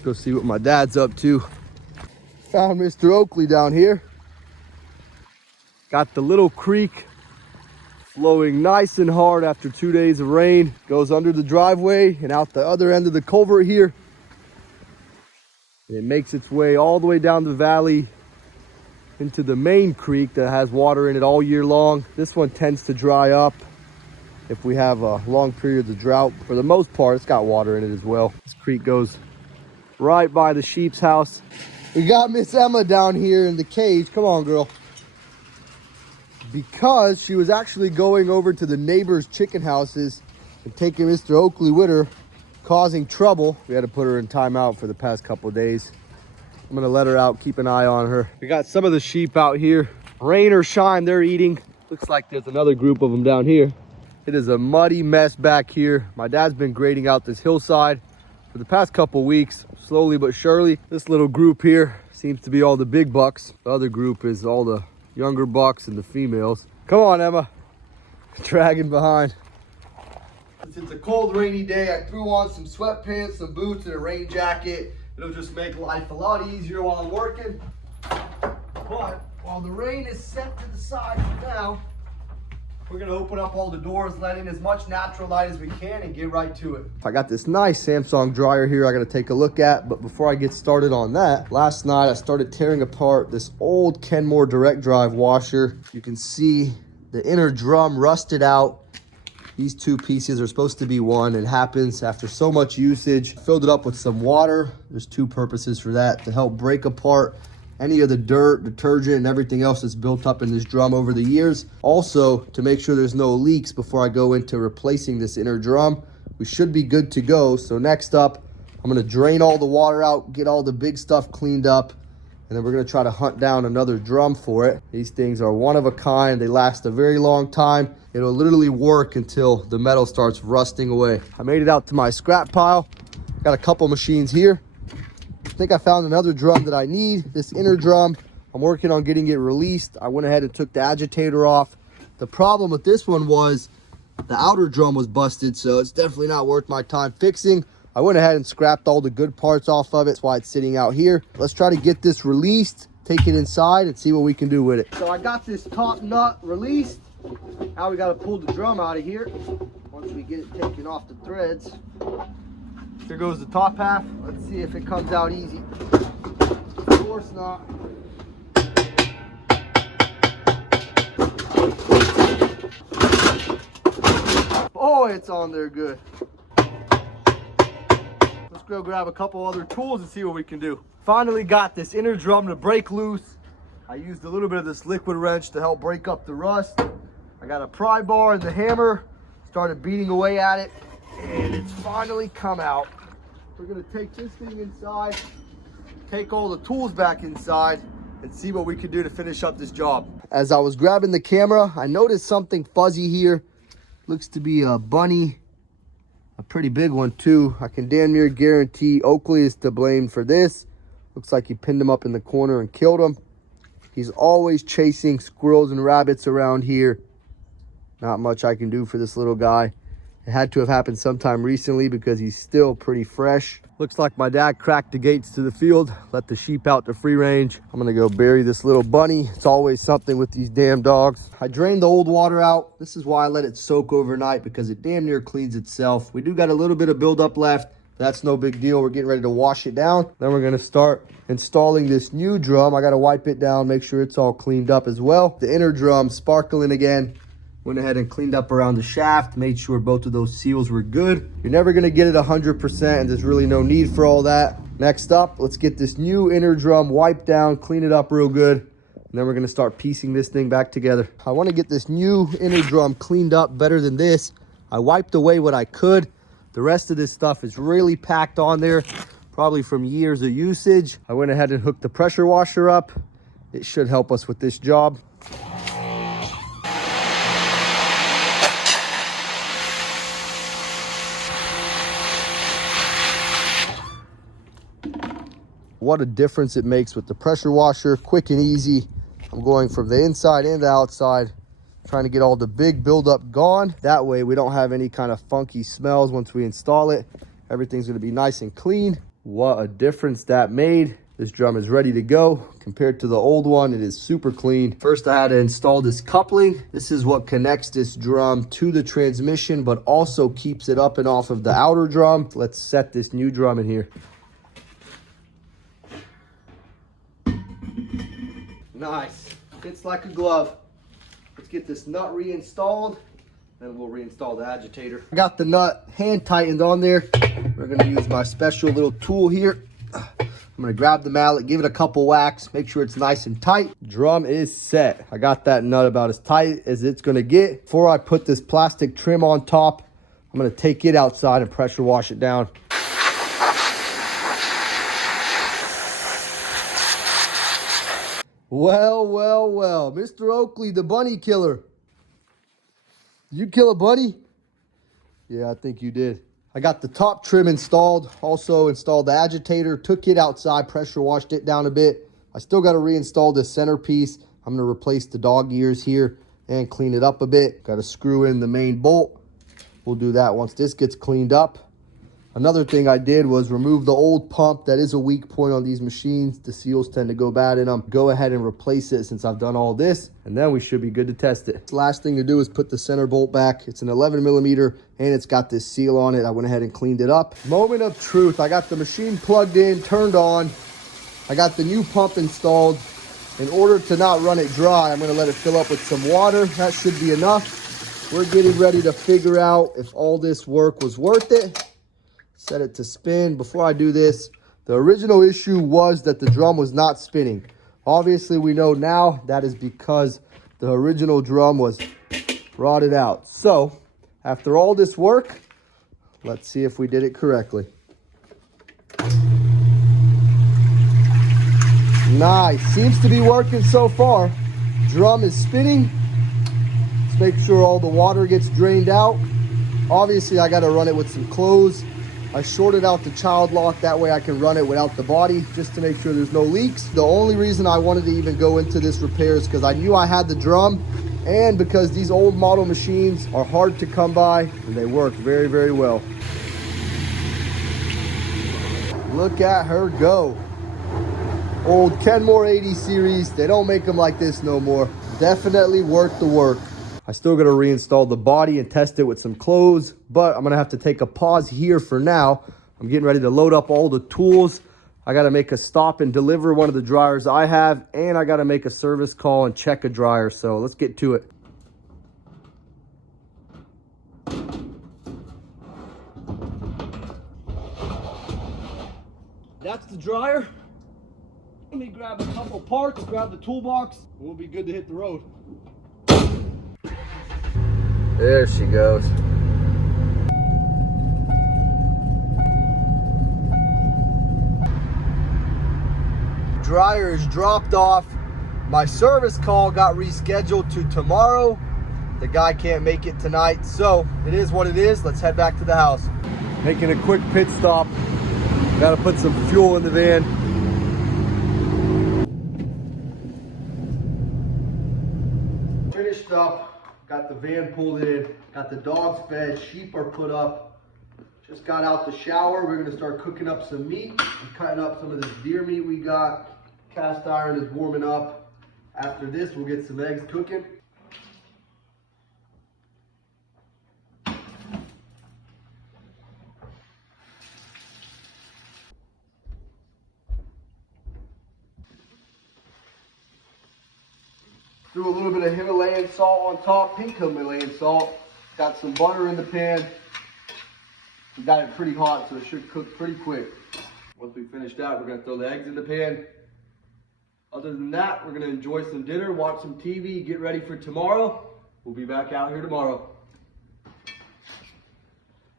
Let's go see what my dad's up to. Found Mr. Oakley down here. Got the little creek flowing nice and hard after 2 days of rain. Goes under the driveway and out the other end of the culvert here. And it makes its way all the way down the valley into the main creek that has water in it all year long. This one tends to dry up if we have long periods of drought. For the most part, it's got water in it as well. This creek goes right by the sheep's house. We got Miss Emma down here in the cage. Come on, girl. Because she was actually going over to the neighbors' chicken houses and taking Mr. Oakley with her, causing trouble. We had to put her in timeout for the past couple of days. I'm gonna let her out, keep an eye on her. We got some of the sheep out here. Rain or shine, they're eating. Looks like there's another group of them down here. It is a muddy mess back here. My dad's been grading out this hillside for the past couple weeks, slowly but surely. This little group here seems to be all the big bucks. The other group is all the younger bucks and the females. Come on, Emma. Dragging behind. Since it's a cold, rainy day, I threw on some sweatpants, some boots, and a rain jacket. It'll just make life a lot easier while I'm working. But while the rain is set to the side for now, we're gonna open up all the doors, let in as much natural light as we can, and get right to it. I got this nice Samsung dryer here I gotta take a look at, but before I get started on that, last night I started tearing apart this old Kenmore direct drive washer. You can see the inner drum rusted out. These two pieces are supposed to be one. It happens after so much usage. Filled it up with some water. There's two purposes for that: to help break apart any of the dirt, detergent, and everything else that's built up in this drum over the years. Also, to make sure there's no leaks before I go into replacing this inner drum. We should be good to go. So next up, I'm gonna drain all the water out, get all the big stuff cleaned up, and then we're gonna try to hunt down another drum for it. These things are one of a kind. They last a very long time. It'll literally work until the metal starts rusting away. I made it out to my scrap pile. Got a couple machines here. I think I found another drum that I need. This inner drum, I'm working on getting it released. I went ahead and took the agitator off. The problem with this one was the outer drum was busted, so it's definitely not worth my time fixing. I went ahead and scrapped all the good parts off of it. That's why it's sitting out here. Let's try to get this released, take it inside, and see what we can do with it. So I got this top nut released. Now we got to pull the drum out of here. Once we get it taken off the threads. Here goes the top half. Let's see if it comes out easy. Of course not. Oh, it's on there good. Let's go grab a couple other tools and see what we can do. Finally got this inner drum to break loose. I used a little bit of this liquid wrench to help break up the rust. I got a pry bar and the hammer, started beating away at it, and it's finally come out. We're gonna take this thing inside, take all the tools back inside, and see what we can do to finish up this job. As I was grabbing the camera, I noticed something fuzzy here. Looks to be a bunny, a pretty big one too. I can damn near guarantee Oakley is to blame for this. Looks like he pinned him up in the corner and killed him. He's always chasing squirrels and rabbits around here. Not much I can do for this little guy. It had to have happened sometime recently because he's still pretty fresh. Looks like my dad cracked the gates to the field, let the sheep out to free range. I'm gonna go bury this little bunny. It's always something with these damn dogs. I drained the old water out. This is why I let it soak overnight, because it damn near cleans itself. We do got a little bit of buildup left. That's no big deal. We're getting ready to wash it down. Then we're gonna start installing this new drum. I gotta wipe it down, make sure it's all cleaned up as well. The inner drum sparkling again. Went ahead and cleaned up around the shaft, made sure both of those seals were good. You're never gonna get it 100%, and there's really no need for all that. Next up, let's get this new inner drum wiped down, clean it up real good, and then we're gonna start piecing this thing back together. I wanna get this new inner drum cleaned up better than this. I wiped away what I could. The rest of this stuff is really packed on there, probably from years of usage. I went ahead and hooked the pressure washer up. It should help us with this job. What a difference it makes with the pressure washer, quick and easy. I'm going from the inside and the outside, trying to get all the big buildup gone. That way we don't have any kind of funky smells once we install it. Everything's gonna be nice and clean. What a difference that made. This drum is ready to go. Compared to the old one, it is super clean. First, I had to install this coupling. This is what connects this drum to the transmission, but also keeps it up and off of the outer drum. Let's set this new drum in here. Nice, fits like a glove. Let's get this nut reinstalled, then we'll reinstall the agitator. I got the nut hand tightened on there. We're gonna use my special little tool here. I'm gonna grab the mallet, give it a couple whacks, make sure it's nice and tight. Drum is set. I got that nut about as tight as it's gonna get. Before I put this plastic trim on top, I'm gonna take it outside and pressure wash it down. Well, well, well, Mr. Oakley, the bunny killer. Did you kill a bunny? Yeah, I think you did. I got the top trim installed, also installed the agitator, took it outside, pressure washed it down a bit. I still got to reinstall this centerpiece. I'm going to replace the dog ears here and clean it up a bit. Got to screw in the main bolt. We'll do that once this gets cleaned up. Another thing I did was remove the old pump. That is a weak point on these machines. The seals tend to go bad in them. Go ahead and replace it since I've done all this, and then we should be good to test it. Last thing to do is put the center bolt back. It's an 11 millimeter and it's got this seal on it. I went ahead and cleaned it up. Moment of truth. I got the machine plugged in, turned on. I got the new pump installed. In order to not run it dry, I'm gonna let it fill up with some water. That should be enough. We're getting ready to figure out if all this work was worth it. Set it to spin. Before I do this, the original issue was that the drum was not spinning. Obviously, we know now that is because the original drum was rotted out. So, after all this work, let's see if we did it correctly. Nice. Seems to be working so far. Drum is spinning. Let's make sure all the water gets drained out. Obviously, I got to run it with some clothes. I shorted out the child lock, that way I can run it without the body, just to make sure there's no leaks. The only reason I wanted to even go into this repair is because I knew I had the drum, and because these old model machines are hard to come by, and they work very, very well. Look at her go. Old Kenmore 80 series, they don't make them like this no more. Definitely worth the work. I still got to reinstall the body and test it with some clothes, but I'm going to have to take a pause here for now. I'm getting ready to load up all the tools. I got to make a stop and deliver one of the dryers I have, and I got to make a service call and check a dryer. So let's get to it. That's the dryer. Let me grab a couple parts, grab the toolbox, and we'll be good to hit the road. There she goes. Dryer is dropped off. My service call got rescheduled to tomorrow. The guy can't make it tonight, so it is what it is. Let's head back to the house. Making a quick pit stop. Got to put some fuel in the van. Finished up. Got the van pulled in, got the dogs fed, sheep are put up. Just got out the shower. We're gonna start cooking up some meat and cutting up some of this deer meat we got. Cast iron is warming up. After this, we'll get some eggs cooking. Threw a little bit of Himalayan salt on top, pink Himalayan salt. Got some butter in the pan. We got it pretty hot, so it should cook pretty quick. Once we finish that, we're gonna throw the eggs in the pan. Other than that, we're gonna enjoy some dinner, watch some TV, get ready for tomorrow. We'll be back out here tomorrow.